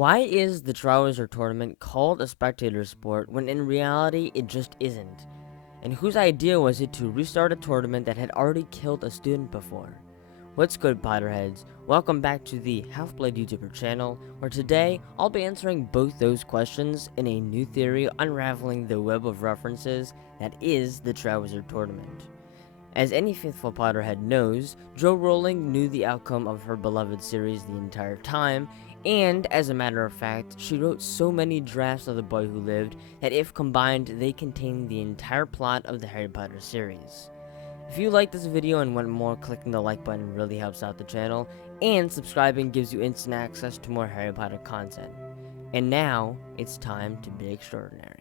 Why is the Triwizard Tournament called a spectator sport when in reality it just isn't? And whose idea was it to restart a tournament that had already killed a student before? What's good, Potterheads? Welcome back to the Half-Blood YouTuber channel, where today I'll be answering both those questions in a new theory unraveling the web of references that is the Triwizard Tournament. As any faithful Potterhead knows, Jo Rowling knew the outcome of her beloved series the entire time, and as a matter of fact, she wrote so many drafts of The Boy Who Lived that if combined, they contain the entire plot of the Harry Potter series. If you like this video and want more, clicking the like button really helps out the channel, and subscribing gives you instant access to more Harry Potter content. And now, it's time to be extraordinary.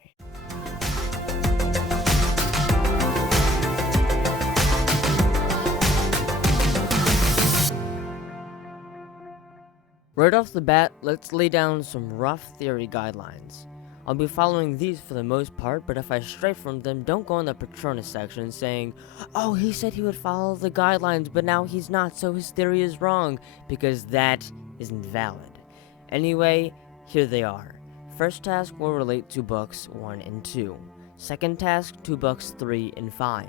Right off the bat, let's lay down some rough theory guidelines. I'll be following these for the most part, but if I stray from them, don't go in the Patronus section saying, "Oh, he said he would follow the guidelines, but now he's not, so his theory is wrong," because that isn't valid. Anyway, here they are. First task will relate to books 1 and 2. Second task to books 3 and 5.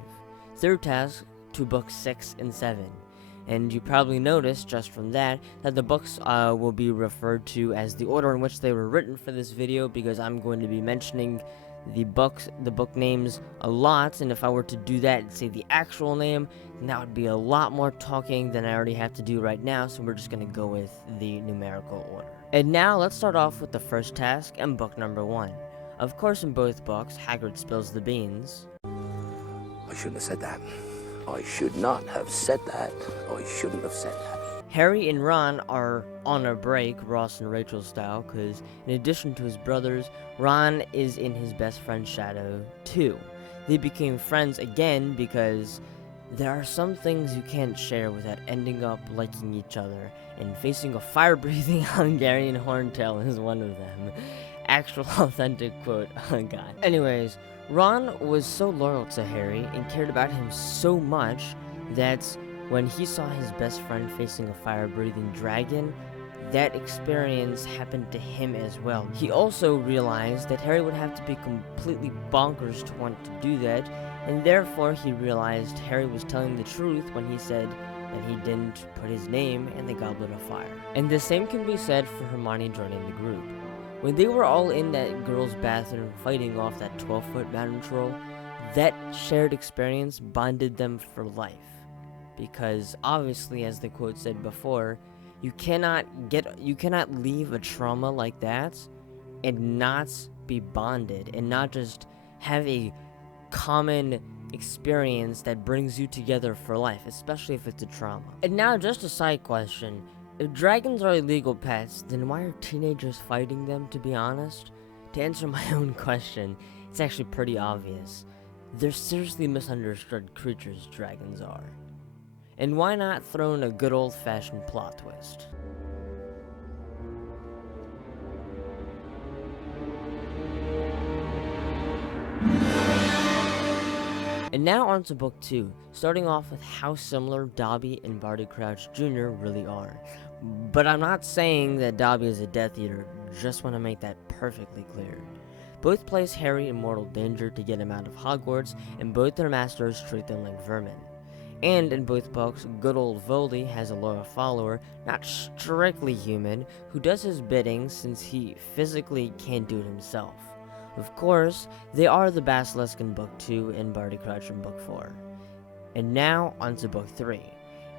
Third task to books 6 and 7. And you probably noticed just from that the books will be referred to as the order in which they were written for this video, because I'm going to be mentioning the book names a lot, and if I were to do that and say the actual name, then that would be a lot more talking than I already have to do right now, so we're just going to go with the numerical order. And now let's start off with the first task and book number 1. Of course, in both books, Hagrid spills the beans. I shouldn't have said that. I should not have said that. I shouldn't have said that. Harry and Ron are on a break, Ross and Rachel style, because in addition to his brothers, Ron is in his best friend's shadow too. They became friends again because there are some things you can't share without ending up liking each other, and facing a fire-breathing Hungarian horntail is one of them. Actual authentic quote, oh god. Anyways, Ron was so loyal to Harry and cared about him so much that when he saw his best friend facing a fire-breathing dragon, that experience happened to him as well. He also realized that Harry would have to be completely bonkers to want to do that, and therefore he realized Harry was telling the truth when he said that he didn't put his name in the Goblet of Fire. And the same can be said for Hermione joining the group. When they were all in that girls' bathroom fighting off that 12-foot mountain troll, that shared experience bonded them for life. Because obviously, as the quote said before, you cannot leave a trauma like that and not be bonded and not just have a common experience that brings you together for life, especially if it's a trauma. And now, just a side question. If dragons are illegal pets, then why are teenagers fighting them, to be honest? To answer my own question, it's actually pretty obvious. They're seriously misunderstood creatures, dragons are. And why not throw in a good old-fashioned plot twist? And now on to book 2, starting off with how similar Dobby and Barty Crouch Jr. really are. But I'm not saying that Dobby is a Death Eater, just want to make that perfectly clear. Both place Harry in mortal danger to get him out of Hogwarts, and both their masters treat them like vermin. And in both books, good old Voldy has a loyal follower, not strictly human, who does his bidding since he physically can't do it himself. Of course, they are the Basilisk in book 2 and Barty Crouch in book 4. And now on to book 3.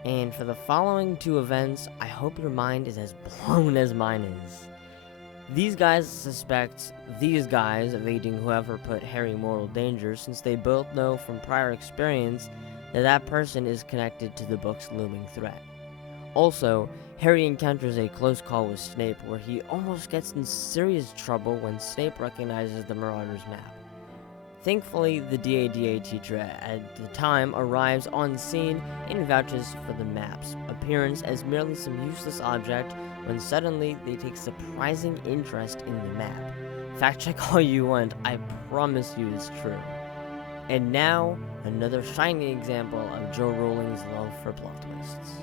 And for the following 2 events, I hope your mind is as blown as mine is. These guys suspect these guys of aiding whoever put Harry in mortal danger, since they both know from prior experience that that person is connected to the book's looming threat. Also, Harry encounters a close call with Snape where he almost gets in serious trouble when Snape recognizes the Marauder's map. Thankfully, the DADA teacher at the time arrives on scene and vouches for the map's appearance as merely some useless object when suddenly they take surprising interest in the map. Fact check all you want, I promise you it's true. And now, another shining example of Jo Rowling's love for plot twists.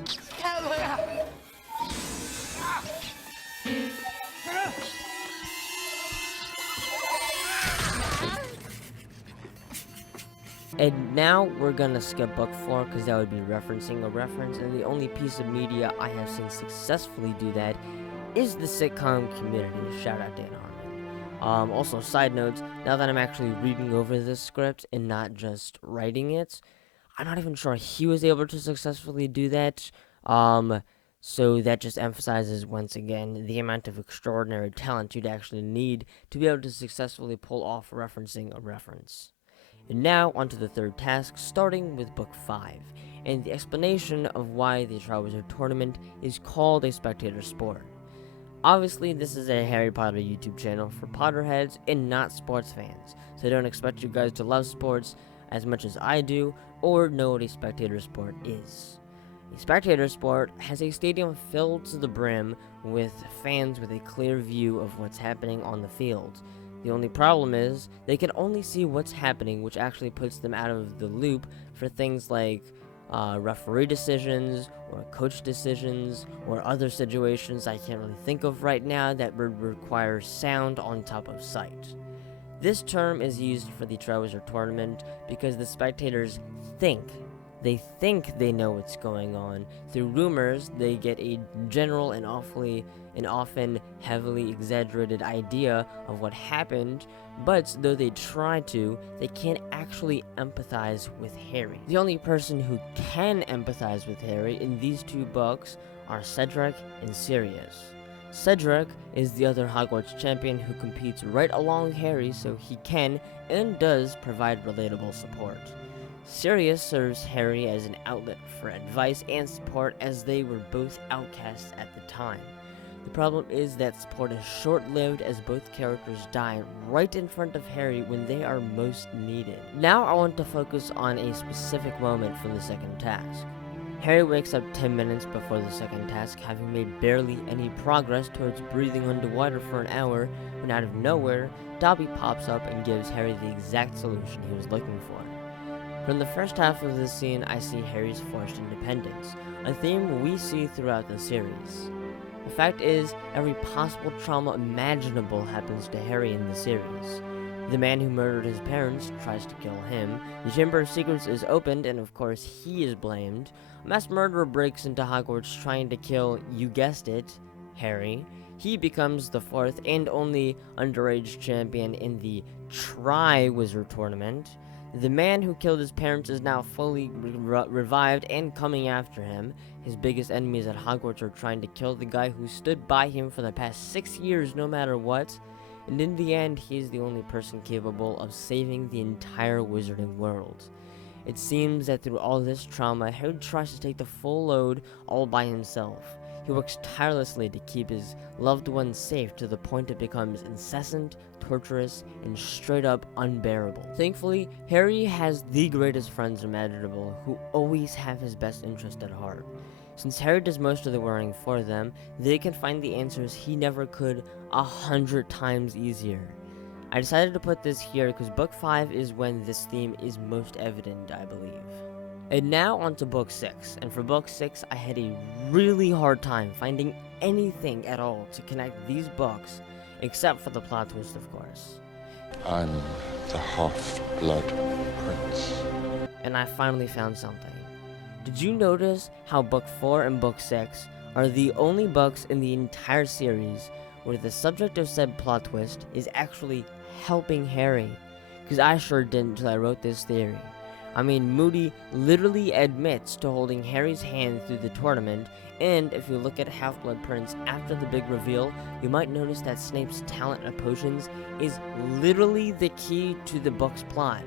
And now we're gonna skip book 4 because that would be referencing a reference, and the only piece of media I have seen successfully do that is the sitcom Community. Shout out Dan Harmon. Also, side notes, now that I'm actually reading over this script and not just writing it, I'm not even sure he was able to successfully do that. So that just emphasizes once again the amount of extraordinary talent you'd actually need to be able to successfully pull off referencing a reference. And now onto the third task, starting with book 5, and the explanation of why the Triwizard Tournament is called a spectator sport. Obviously, this is a Harry Potter YouTube channel for Potterheads and not sports fans, so I don't expect you guys to love sports as much as I do, or know what a spectator sport is. A spectator sport has a stadium filled to the brim with fans with a clear view of what's happening on the field. The only problem is, they can only see what's happening, which actually puts them out of the loop for things like referee decisions, or coach decisions, or other situations I can't really think of right now that would require sound on top of sight. This term is used for the Triwizard Tournament because the spectators think they know what's going on. Through rumors, they get a general and often heavily exaggerated idea of what happened, but though they try to, they can't actually empathize with Harry. The only person who can empathize with Harry in these two books are Cedric and Sirius. Cedric is the other Hogwarts champion who competes right along Harry, so he can and does provide relatable support. Sirius serves Harry as an outlet for advice and support, as they were both outcasts at the time. The problem is that support is short-lived, as both characters die right in front of Harry when they are most needed. Now I want to focus on a specific moment from the second task. Harry wakes up 10 minutes before the second task, having made barely any progress towards breathing underwater for an hour, when out of nowhere, Dobby pops up and gives Harry the exact solution he was looking for. From the first half of this scene, I see Harry's forced independence, a theme we see throughout the series. The fact is, every possible trauma imaginable happens to Harry in the series. The man who murdered his parents tries to kill him, the Chamber of Secrets is opened, and of course he is blamed. A mass murderer breaks into Hogwarts trying to kill, you guessed it, Harry. He becomes the fourth and only underage champion in the Triwizard Tournament. The man who killed his parents is now fully revived and coming after him. His biggest enemies at Hogwarts are trying to kill the guy who stood by him for the past 6 years no matter what. And in the end, he is the only person capable of saving the entire wizarding world. It seems that through all this trauma, Harry tries to take the full load all by himself. He works tirelessly to keep his loved ones safe to the point it becomes incessant, torturous, and straight up unbearable. Thankfully, Harry has the greatest friends imaginable who always have his best interest at heart. Since Harry does most of the worrying for them, they can find the answers he never could 100 times easier. I decided to put this here because book 5 is when this theme is most evident, I believe. And now on to book 6, and for book 6 I had a really hard time finding anything at all to connect these books, except for the plot twist of course. I'm the half-blood prince. And I finally found something. Did you notice how book 4 and book 6 are the only books in the entire series where the subject of said plot twist is actually helping Harry? Because I sure didn't until I wrote this theory. I mean, Moody literally admits to holding Harry's hand through the tournament, and if you look at Half-Blood Prince after the big reveal, you might notice that Snape's talent of potions is literally the key to the book's plot.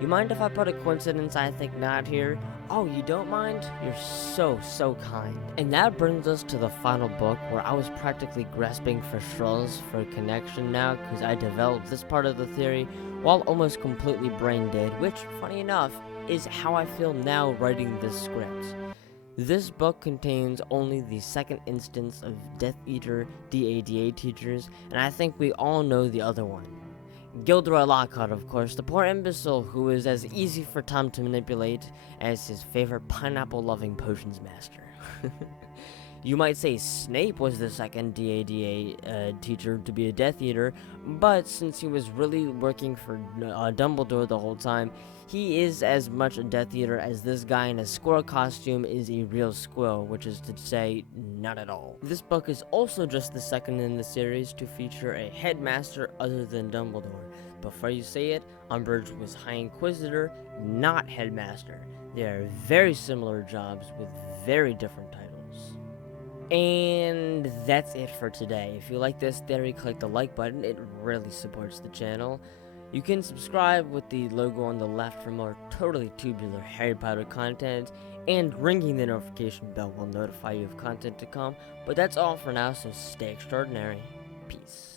You mind if I put a coincidence I think not here? Oh, you don't mind? You're so kind. And that brings us to the final book, where I was practically grasping for straws for a connection now, because I developed this part of the theory while almost completely brain dead, which, funny enough, is how I feel now writing this script. This book contains only the second instance of Death Eater DADA teachers, and I think we all know the other one. Gilderoy Lockhart, of course, the poor imbecile who is as easy for Tom to manipulate as his favorite pineapple-loving potions master. You might say Snape was the second DADA teacher to be a Death Eater, but since he was really working for Dumbledore the whole time, he is as much a Death Eater as this guy in a squirrel costume is a real squirrel, which is to say, not at all. This book is also just the second in the series to feature a headmaster other than Dumbledore. Before you say it, Umbridge was High Inquisitor, not Headmaster. They are very similar jobs with very different titles. And that's it for today. If you like this theory, click the like button. It really supports the channel. You can subscribe with the logo on the left for more totally tubular Harry Potter content, and ringing the notification bell will notify you of content to come. But that's all for now, so stay extraordinary. Peace.